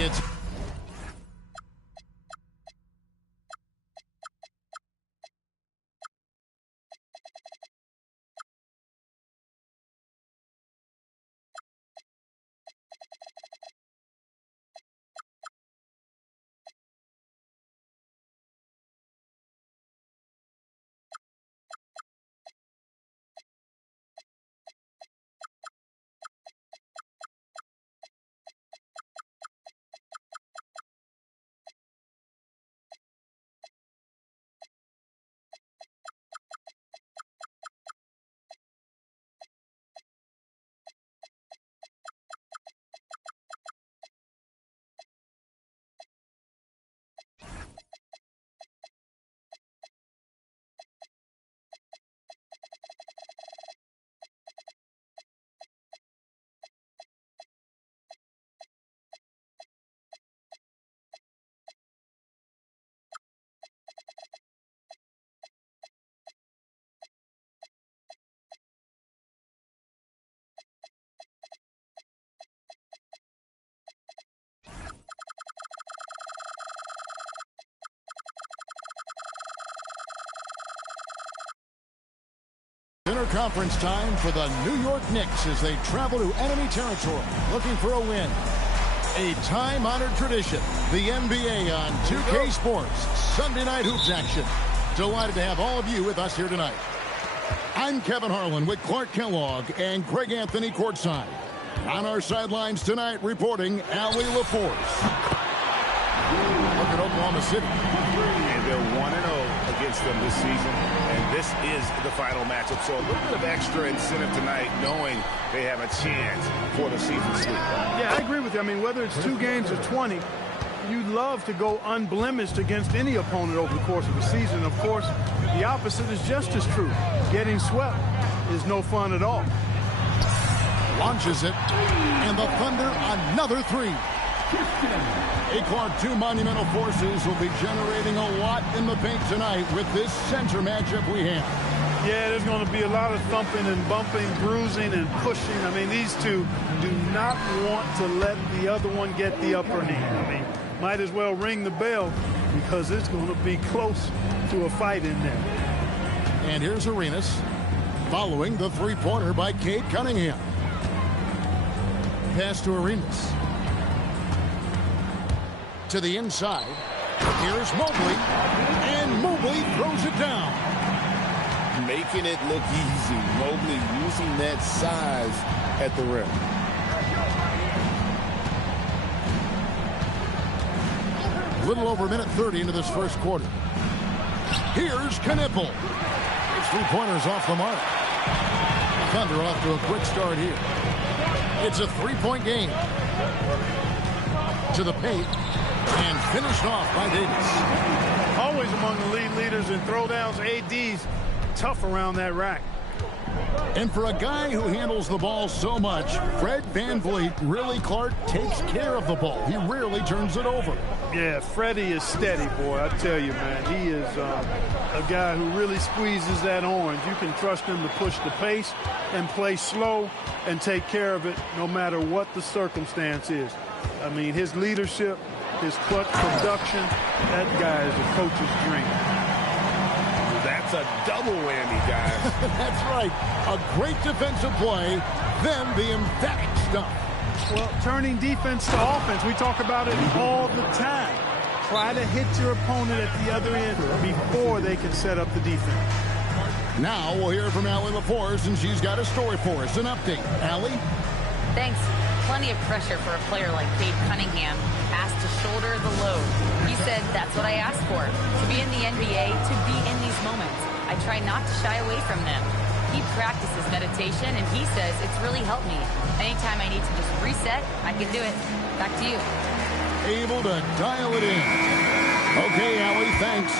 It's interconference time for the New York Knicks as they travel to enemy territory looking for a win. A time-honored tradition, the NBA on 2K Sports Sunday Night Hoops action. Delighted to have all of you with us here tonight. I'm Kevin Harlan with Clark Kellogg and Greg Anthony courtside. On our sidelines tonight, reporting Allie LaForce. Look at Oklahoma City. And they're 1-0 against them this season, and this is the final matchup. So a little bit of extra incentive tonight, knowing they have a chance for the season sweep. Yeah, I agree with you. I mean, whether it's 2 games or 20, you'd love to go unblemished against any opponent over the course of the season. Of course, the opposite is just as true. Getting swept is no fun at all. Launches it, and the Thunder another 3. Clark, 2 monumental forces will be generating a lot in the paint tonight with this center matchup we have. Yeah, there's going to be a lot of thumping and bumping, bruising and pushing. I mean, these two do not want to let the other one get the upper hand. I mean, might as well ring the bell because it's going to be close to a fight in there. And here's Arenas following the 3-pointer by Cade Cunningham. Pass to Arenas. To the inside. Here's Mobley. And Mobley throws it down. Making it look easy. Mobley using that size at the rim. A little over a minute 30 into this first quarter. Here's Knipple. His 3-pointer's off the mark. Thunder off to a quick start here. It's a 3-point game. To the paint. And finished off by Davis. Always among the lead leaders in throwdowns. AD's tough around that rack. And for a guy who handles the ball so much, Fred VanVleet really, Clark, takes care of the ball. He rarely turns it over. Yeah, Freddie is steady, boy. I tell you, man. He is a guy who really squeezes that orange. You can trust him to push the pace and play slow and take care of it no matter what the circumstance is. I mean, his leadership, his clutch production, that guy is a coach's dream. That's a double whammy, guys. That's right. A great defensive play, then the emphatic stuff. Well, turning defense to offense, we talk about it all the time. Try to hit your opponent at the other end before they can set up the defense. Now we'll hear from Allie LaForce, and she's got a story for us. An update. Allie? Thanks. Plenty of pressure for a player like Cade Cunningham, asked to shoulder the load. He said, that's what I asked for, to be in the NBA, to be in these moments. I try not to shy away from them. He practices meditation, and he says it's really helped me. Anytime I need to just reset, I can do it. Back to you. Able to dial it in. Okay, Allie, thanks.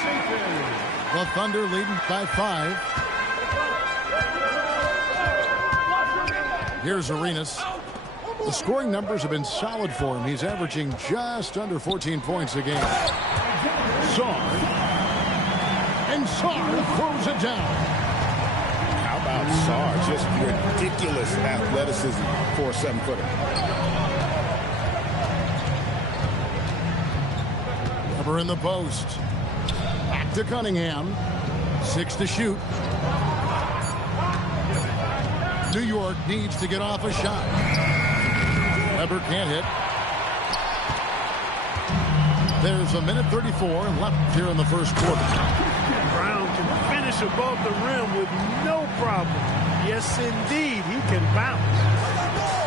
The Thunder leading by 5. Here's Arenas. The scoring numbers have been solid for him. He's averaging just under 14 points a game. Sarr. And Sarr throws it down. How about Sarr? Just ridiculous athleticism for a 7-footer. Weber in the post. Back to Cunningham. 6 to shoot. New York needs to get off a shot. Weber can't hit. There's a minute 34 left here in the first quarter. Brown can finish above the rim with no problem. Yes, indeed, he can bounce.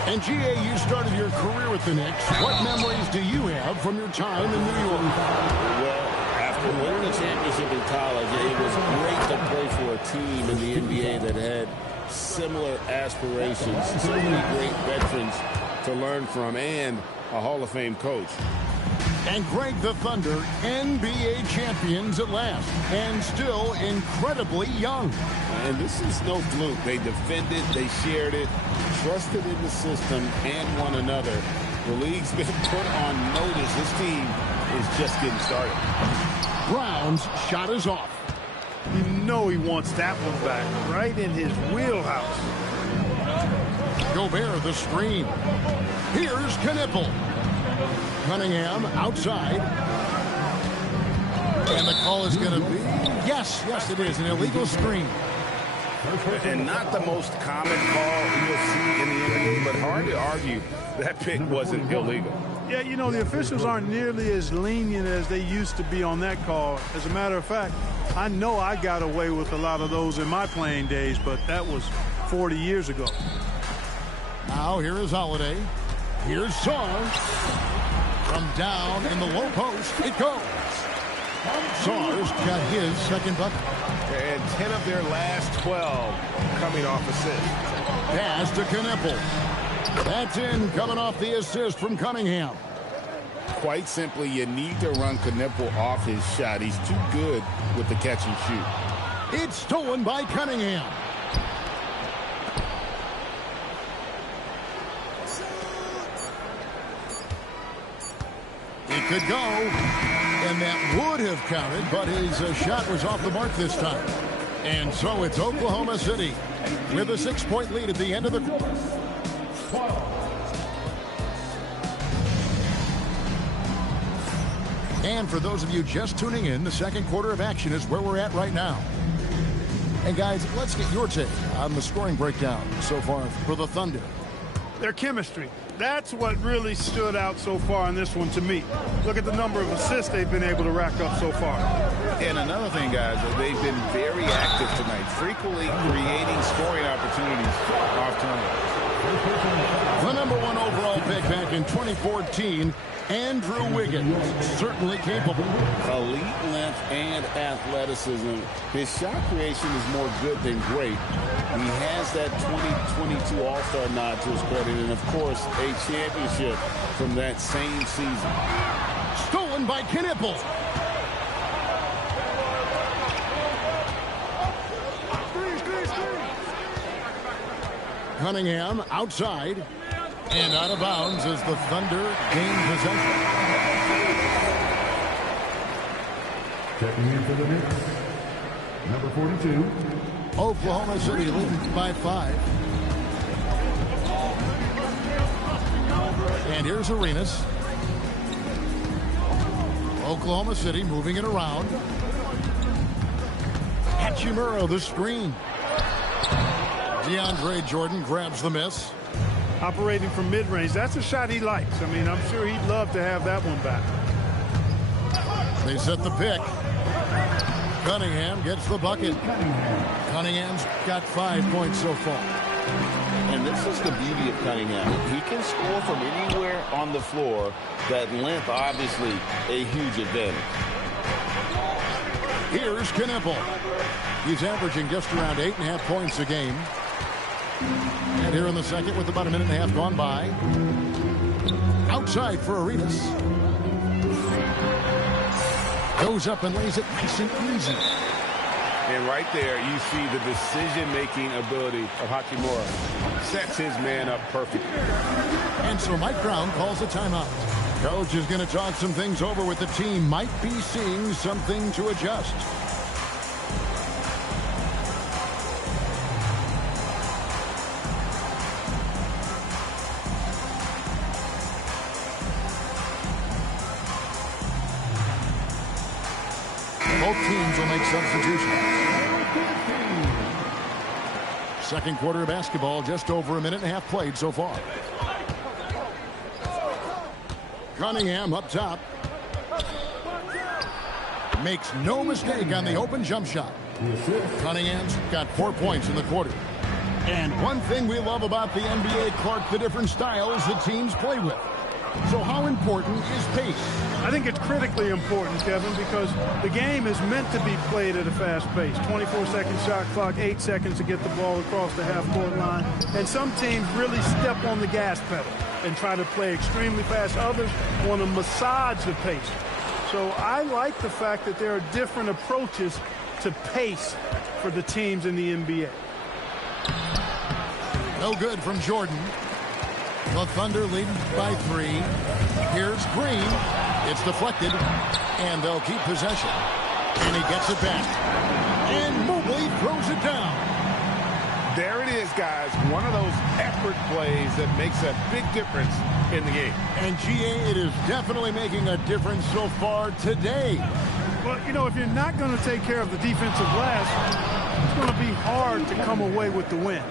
And G.A., you started your career with the Knicks. What memories do you have from your time in New York? Well, after winning a championship in college, it was great to play for a team in the NBA that had similar aspirations, so many great veterans to learn from, and a Hall of Fame coach. And Greg, the Thunder, NBA champions at last, and still incredibly young. And this is no fluke. They defended, they shared it, trusted in the system and one another. The league's been put on notice. This team is just getting started. Brown's shot is off. You know he wants that one back, right in his wheelhouse. Gobert the screen. Here's Knipple. Cunningham outside. And the call is going to be, yes, it is, an illegal screen. And not the most common call you'll see in the NBA, but hard to argue that pick wasn't illegal. Yeah, you know, the officials aren't nearly as lenient as they used to be on that call. As a matter of fact, I know I got away with a lot of those in my playing days, but that was 40 years ago. Now here is Holiday. Here's Sarr. From down in the low post, it goes. Sarr's got his second bucket. And 10 of their last 12 coming off assist. Pass to Knipple. That's in, coming off the assist from Cunningham. Quite simply, you need to run Knipple off his shot. He's too good with the catch and shoot. It's stolen by Cunningham. It could go, and that would have counted, but his shot was off the mark this time. And so it's Oklahoma City with a 6-point lead at the end of the quarter. And for those of you just tuning in, the second quarter of action is where we're at right now. And guys, let's get your take on the scoring breakdown so far for the Thunder. Their chemistry. That's what really stood out so far in this one to me. Look at the number of assists they've been able to rack up so far. And another thing, guys, they've been very active tonight, frequently creating scoring opportunities off turnovers. The number 1 overall pick back in 2014, Andrew Wiggins, certainly capable. Elite length and athleticism. His shot creation is more good than great. He has that 2022 All-Star nod to his credit, and of course, a championship from that same season. Stolen by Knipple. Cunningham outside. And out of bounds as the Thunder gain possession. Checking in for the Knicks, number 42. Oklahoma City leading by 5. And here's Arenas. Oklahoma City moving it around. Hachimura the screen. DeAndre Jordan grabs the miss. Operating from mid-range, that's a shot he likes. I mean, I'm sure he'd love to have that one back. They set the pick. Cunningham gets the bucket. Cunningham's got 5 points so far. And this is the beauty of Cunningham. He can score from anywhere on the floor. That length, obviously, a huge advantage. Here's Knipple. He's averaging just around 8.5 points a game. And here in the second with about a minute and a half gone by. Outside for Arenas. Goes up and lays it nice and easy. And right there, you see the decision-making ability of Hachimura. Sets his man up perfectly. And so Mike Brown calls a timeout. Coach is going to talk some things over with the team. Might be seeing something to adjust. Both teams will make substitutions. Second quarter of basketball, just over a minute and a half played so far. Cunningham up top. Makes no mistake on the open jump shot. Cunningham's got 4 points in the quarter. And one thing we love about the NBA, Clark, the different styles the teams play with. So how important is pace? I think it's critically important, Kevin, because the game is meant to be played at a fast pace. 24-second shot clock, 8 seconds to get the ball across the half-court line. And some teams really step on the gas pedal and try to play extremely fast. Others want to massage the pace. So I like the fact that there are different approaches to pace for the teams in the NBA. No good from Jordan. The Thunder leading by 3. Here's Green. It's deflected, and they'll keep possession. And he gets it back. And Mobley throws it down. There it is, guys. One of those effort plays that makes a big difference in the game. And GA, it is definitely making a difference so far today. Well, you know, if you're not going to take care of the defensive glass, it's going to be hard to come away with the win.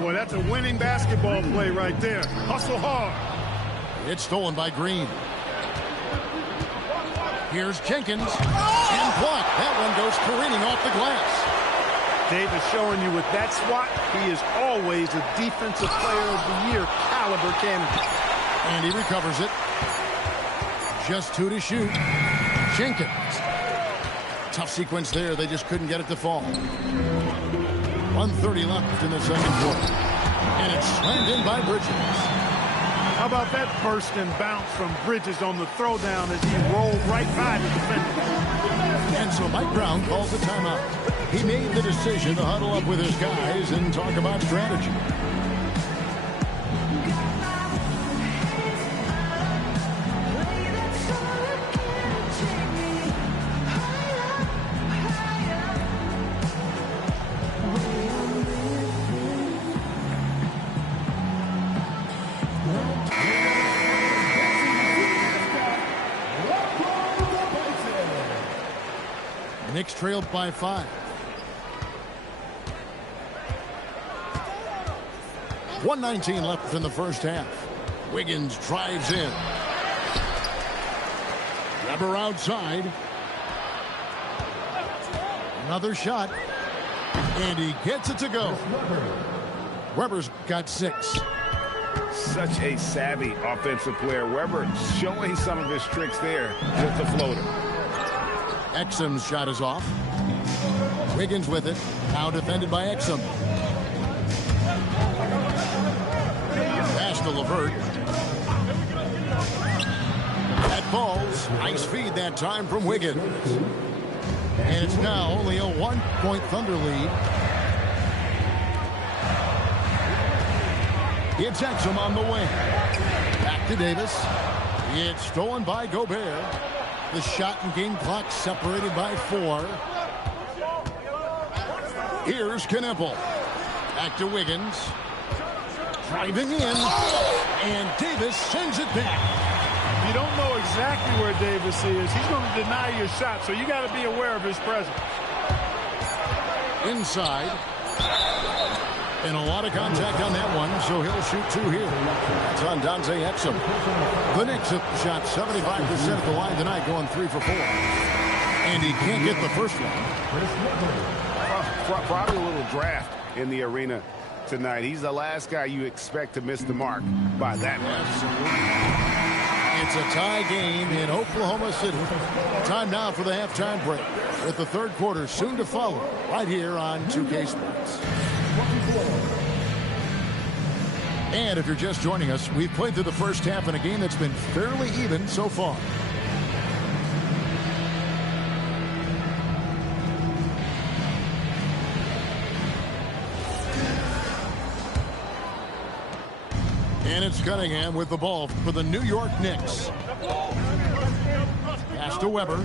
Boy, that's a winning basketball play right there. Hustle hard. It's stolen by Green. Here's Jenkins. And blocked. That one goes careening off the glass. Davis showing you with that swat, he is always a Defensive Player of the Year caliber candidate. And he recovers it. Just 2 to shoot. Jenkins. Tough sequence there. They just couldn't get it to fall. 1:30 left in the second quarter. And it's slammed in by Bridges. How about that burst and bounce from Bridges on the throwdown as he rolled right by the defender? And so Mike Brown calls the timeout. He made the decision to huddle up with his guys and talk about strategy. Knicks trailed by 5. 1:19 left in the first half. Wiggins drives in. Weber outside. Another shot. And he gets it to go. Weber's got 6. Such a savvy offensive player. Weber showing some of his tricks there with the floater. Exum's shot is off. Wiggins with it. Now defended by Exum. Pass to LeVert. That falls. Nice feed that time from Wiggins. And it's now only a 1-point Thunder lead. It's Exum on the wing. Back to Davis. It's stolen by Gobert. The shot and game clock separated by 4. Here's Knueppel. Back to Wiggins. Driving in. And Davis sends it back. You don't know exactly where Davis is. He's going to deny your shot, so you got to be aware of his presence. Inside. And a lot of contact on that one, so he'll shoot 2 here. That's on Dante Exum. The Knicks have shot 75% at the line tonight, going 3 for 4. And he can't get the first one. Probably a little draft in the arena tonight. He's the last guy you expect to miss the mark by that much. It's a tie game in Oklahoma City. Time now for the halftime break, with the third quarter soon to follow, right here on 2K Sports. And if you're just joining us, we've played through the first half in a game that's been fairly even so far. And it's Cunningham with the ball for the New York Knicks. Pass to Weber.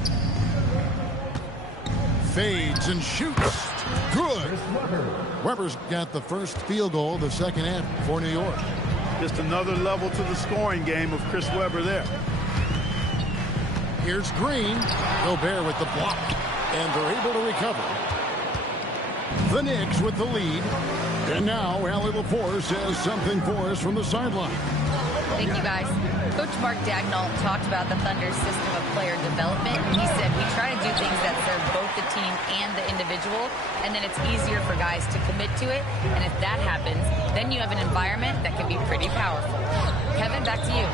Fades and shoots. Good. Weber's got the first field goal of the second half for New York. Just another level to the scoring game of Chris Webber there. Here's Green. Gobert with the block. And they're able to recover. The Knicks with the lead. And now Allie Lepore says something for us from the sideline. Thank you, guys. Coach Mark Daigneault talked about the Thunder's system of player development. He said, we try to do things that serve both the team and the individual, and then it's easier for guys to commit to it. And if that happens, then you have an environment that can be pretty powerful. Kevin, back to you.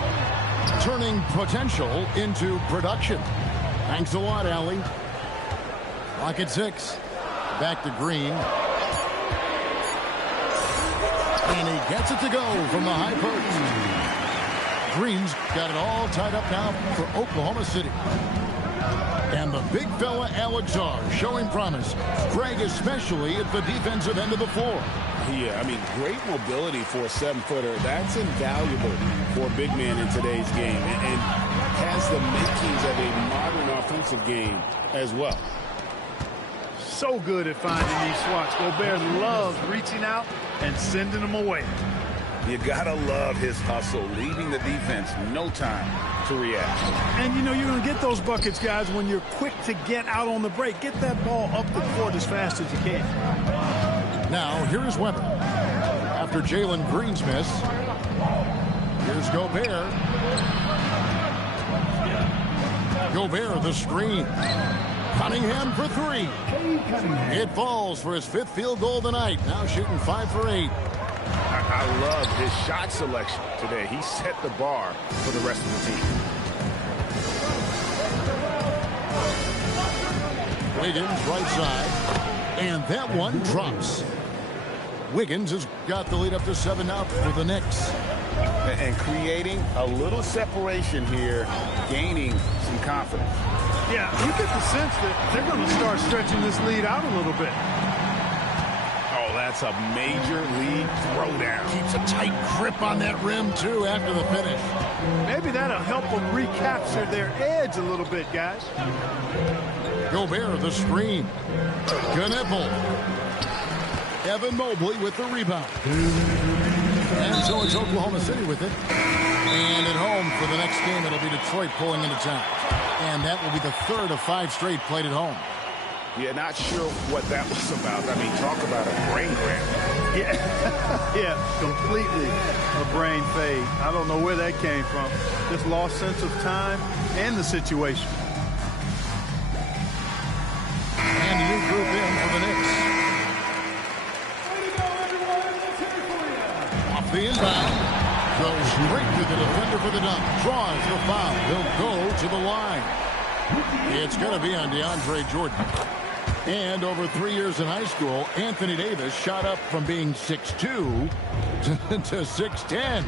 Turning potential into production. Thanks a lot, Allie. Clock at 6. Back to Green. And he gets it to go from the high post. Green's got it all tied up now for Oklahoma City. And the big fella Alex Sarr showing promise. Greg especially at the defensive end of the floor. Yeah, I mean, great mobility for a 7-footer. That's invaluable for a big man in today's game. And has the makings of a modern offensive game as well. So good at finding these swats. Gobert loves reaching out and sending them away. You gotta love his hustle, leaving the defense no time to react. And you know you're going to get those buckets, guys, when you're quick to get out on the break. Get that ball up the court as fast as you can. Now here's Weber. After Jalen Green's miss, here's Gobert. Gobert the screen. Cunningham for 3. It falls for his 5th field goal tonight. Now shooting 5 for 8. I love his shot selection today. He set the bar for the rest of the team. Wiggins right side. And that one drops. Wiggins has got the lead up to 7 now for the Knicks. And creating a little separation here, gaining some confidence. Yeah, you get the sense that they're going to start stretching this lead out a little bit. Oh, that's a major league throwdown. Keeps a tight grip on that rim, too, after the finish. Maybe that'll help them recapture their edge a little bit, guys. Gobert the screen. Knueppel. Evan Mobley with the rebound. And so it's Oklahoma City with it. And at home for the next game, it'll be Detroit pulling into town. And that will be the 3rd of 5 straight played at home. Yeah, not sure what that was about. I mean, talk about a brain cramp. Yeah, yeah, completely a brain fade. I don't know where that came from. Just lost sense of time and the situation. And a new group in for the Knicks. Off the inbound. Goes straight to the defender for the dunk. Draws the foul. He'll go to the line. It's going to be on DeAndre Jordan. And over 3 years in high school, Anthony Davis shot up from being 6'2" to 6'10".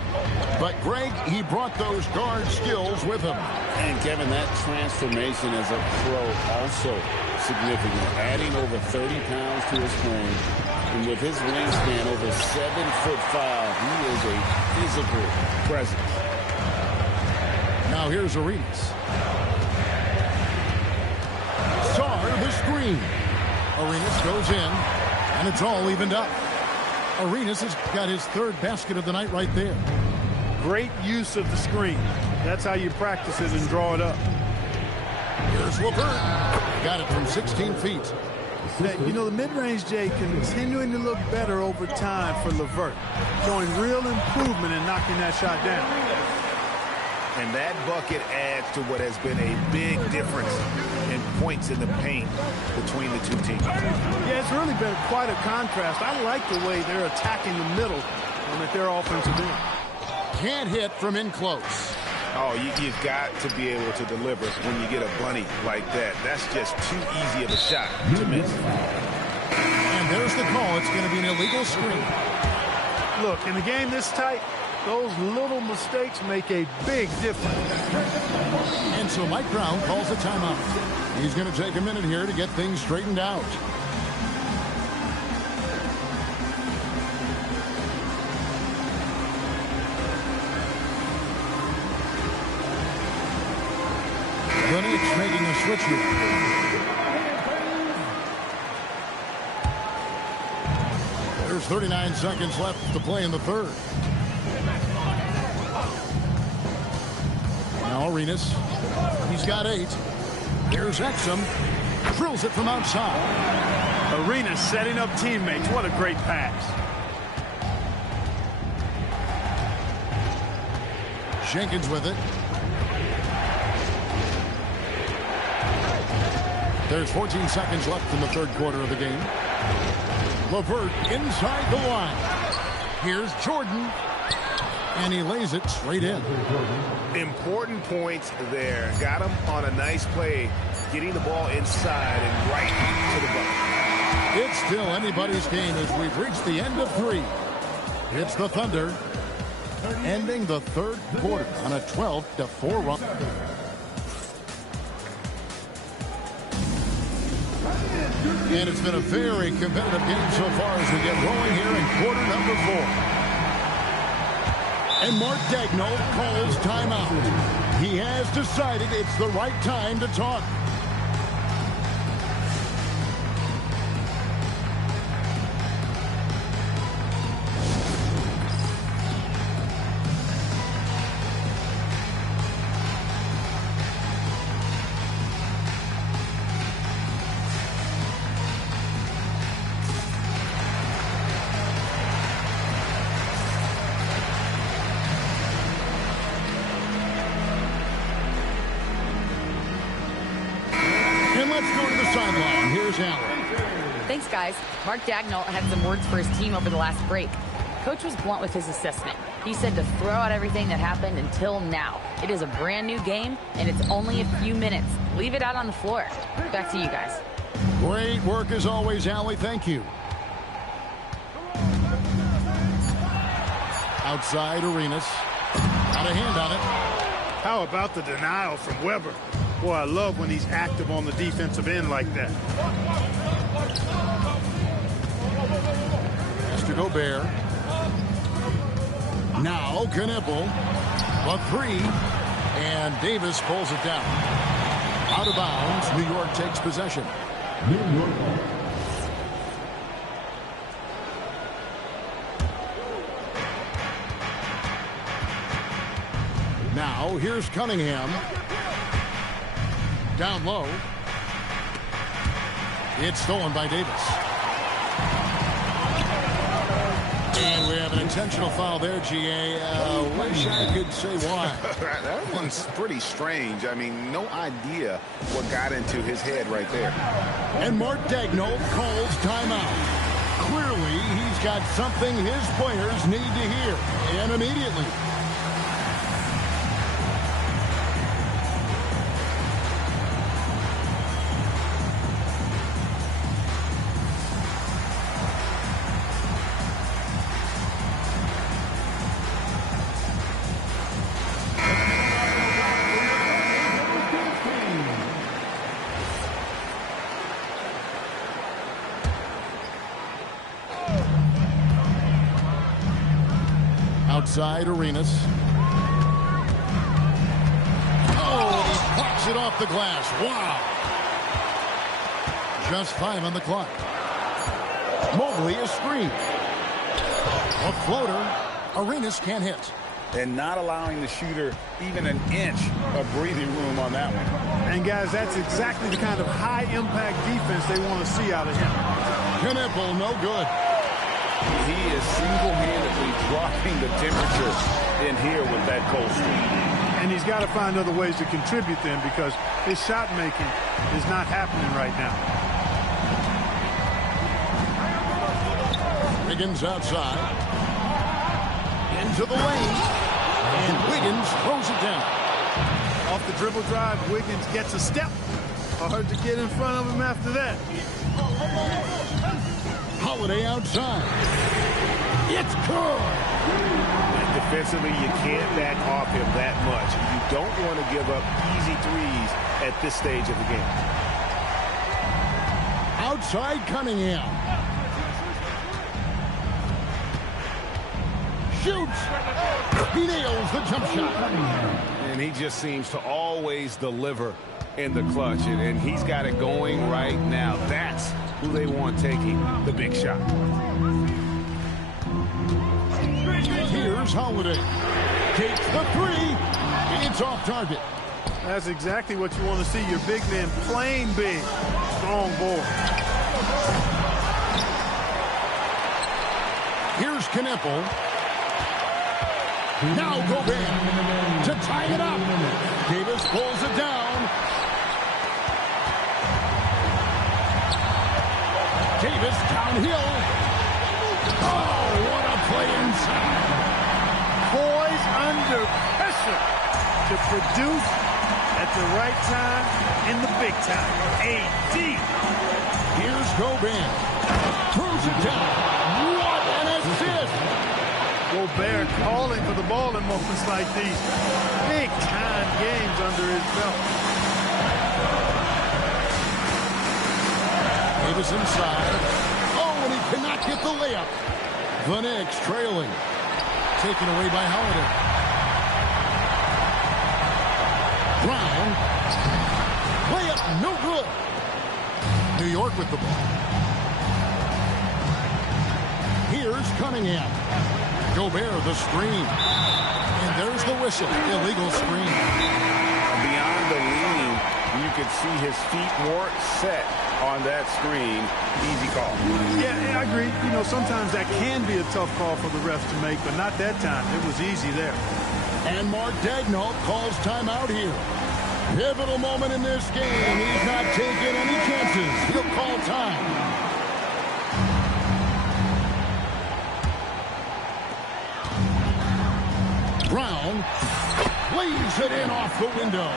But Greg, he brought those guard skills with him. And Kevin, that transformation as a pro also significant. Adding over 30 pounds to his frame. And with his wingspan over 7'5", he is a physical presence. Now here's Arenas. Sarr the screen. Arenas goes in, and it's all evened up. Arenas has got his 3rd basket of the night right there. Great use of the screen. That's how you practice it and draw it up. Here's LeVert. Got it from 16 feet. You know, the mid-range, Jay, continuing to look better over time for LeVert, showing real improvement in knocking that shot down. And that bucket adds to what has been a big difference in points in the paint between the two teams. Yeah, it's really been quite a contrast. I like the way they're attacking the middle at their offensive end. Can't hit from in close. Oh, you've got to be able to deliver when you get a bunny like that. That's just too easy of a shot to miss. And there's the call. It's going to be an illegal screen. Look, in a game this tight, those little mistakes make a big difference. And so Mike Brown calls a timeout. He's going to take a minute here to get things straightened out. The Knicks making a switch here. There's 39 seconds left to play in the 3rd. Now Arenas. He's got 8. Here's Exum. Drills it from outside. Arenas setting up teammates. What a great pass. Jenkins with it. There's 14 seconds left in the third quarter of the game. LeVert inside the line. Here's Jordan. And he lays it straight in. Important points there. Got him on a nice play, getting the ball inside and right to the bucket. It's still anybody's game as we've reached the end of 3. It's the Thunder ending the third quarter on a 12-4 run. And it's been a very competitive game so far as we get rolling here in quarter number 4. And Mark Daigneault calls timeout. He has decided it's the right time to talk. Thanks, guys. Mark Daigneault had some words for his team over the last break. Coach was blunt with his assessment. He said to throw out everything that happened until now. It is a brand new game, and it's only a few minutes. Leave it out on the floor. Back to you guys. Great work as always, Allie. Thank you. Outside, Arenas. Got a hand on it. How about the denial from Weber? Boy, I love when he's active on the defensive end like that. Has to go Bear. Now Knipple. A 3. And Davis pulls it down. Out of bounds. New York takes possession. New York. Now here's Cunningham. Down low. It's stolen by Davis. And we have an intentional foul there, GA. Wish I could say why. That one's pretty strange. I mean, no idea what got into his head right there. And Mark Daigneault calls timeout. Clearly, he's got something his players need to hear. And immediately. Outside Arenas. Oh, he pops it off the glass. Wow. Just 5 on the clock. Mobley a screen. A floater. Arenas can't hit. And not allowing the shooter even an inch of breathing room on that one. And guys, that's exactly the kind of high-impact defense they want to see out of him. Knipple, no good. He is single-handedly dropping the temperature in here with that cold streak. And he's got to find other ways to contribute then because his shot making is not happening right now. Wiggins outside. Into the lane. And Wiggins throws it down. Off the dribble drive, Wiggins gets a step. Hard to get in front of him after that. Holiday outside. It's good. And defensively, you can't back off him that much. You don't want to give up easy threes at this stage of the game. Outside Cunningham. Shoots. He nails the jump shot. And he just seems to always deliver in the clutch. And he's got it going right now. That's who they want taking the big shot. Here's Holiday. Takes the 3. It's off target. That's exactly what you want to see. Your big man playing big. Strong ball. Here's Kneppel. Now Gobert to tie it up. Davis pulls it down. Davis downhill. Oh, what a play inside. Poised under pressure to produce at the right time in the big time. AD. Here's Gobert. Throws it down. What an assist. Gobert calling for the ball in moments like these. Big time games under his belt. Davis inside. Oh, and he cannot get the layup. The Knicks trailing. Taken away by Holiday. Brown. Layup no good. New York with the ball. Here's Cunningham. Gobert the screen. And there's the whistle. Illegal screen. Beyond the lean, you could see his feet more set on that screen. Easy call. Yeah, I agree. You know, sometimes that can be a tough call for the refs to make, but not that time. It was easy there. And Mark Daigneault calls timeout here. Pivotal moment in this game. He's not taking any chances. He'll call time. Brown lays it in off the window.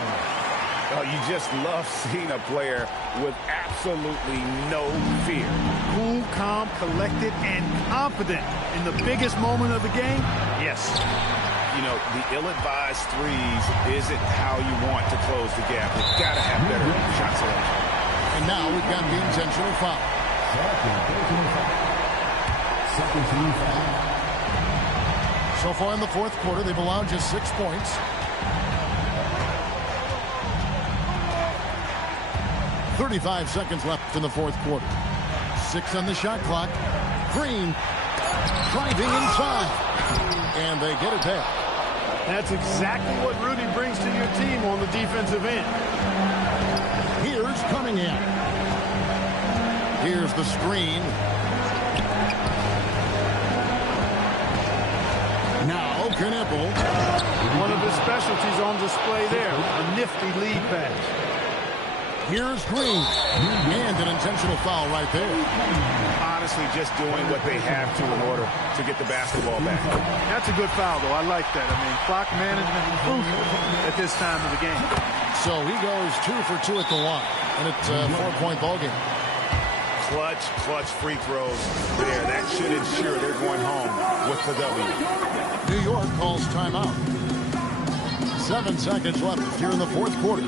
Oh, you just love seeing a player with absolutely no fear. Cool, calm, collected, and confident in the biggest moment of the game. Yes. You know, the ill-advised threes isn't how you want to close the gap. You've got to have better shot selection. And now we've got the intentional foul. So far in the fourth quarter, they've allowed just 6 points. 35 seconds left in the fourth quarter. 6 on the shot clock. Green driving inside. And they get it back. That's exactly what Rudy brings to your team on the defensive end. Here's Cunningham. Here's the screen. Now Kneppel. One of his specialties on display there. A nifty lead pass. Here's Green. And an intentional foul right there. Honestly, just doing what they have to in order to get the basketball back. That's a good foul, though. I like that. I mean, clock management is crucial at this time of the game. So he goes 2 for 2 at the line. And it's a 4-point ball game. Clutch free throws there. That should ensure they're going home with the W. New York calls timeout. 7 seconds left here in the fourth quarter.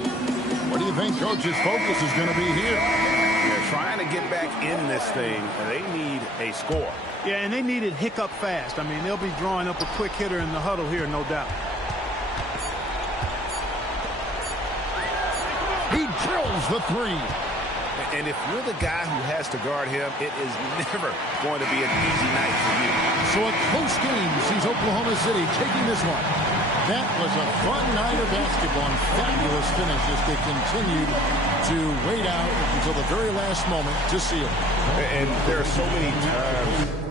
What do you think coach's focus is going to be here? They're trying to get back in this thing, and they need a score. Yeah, and they need it hiccup fast. I mean, they'll be drawing up a quick hitter in the huddle here, no doubt. He drills the 3. And if you're the guy who has to guard him, it is never going to be an easy night for you. So a close game sees Oklahoma City taking this one. That was a fun night of basketball and fabulous finish as they continued to wait out until the very last moment to seal it. And there are so many times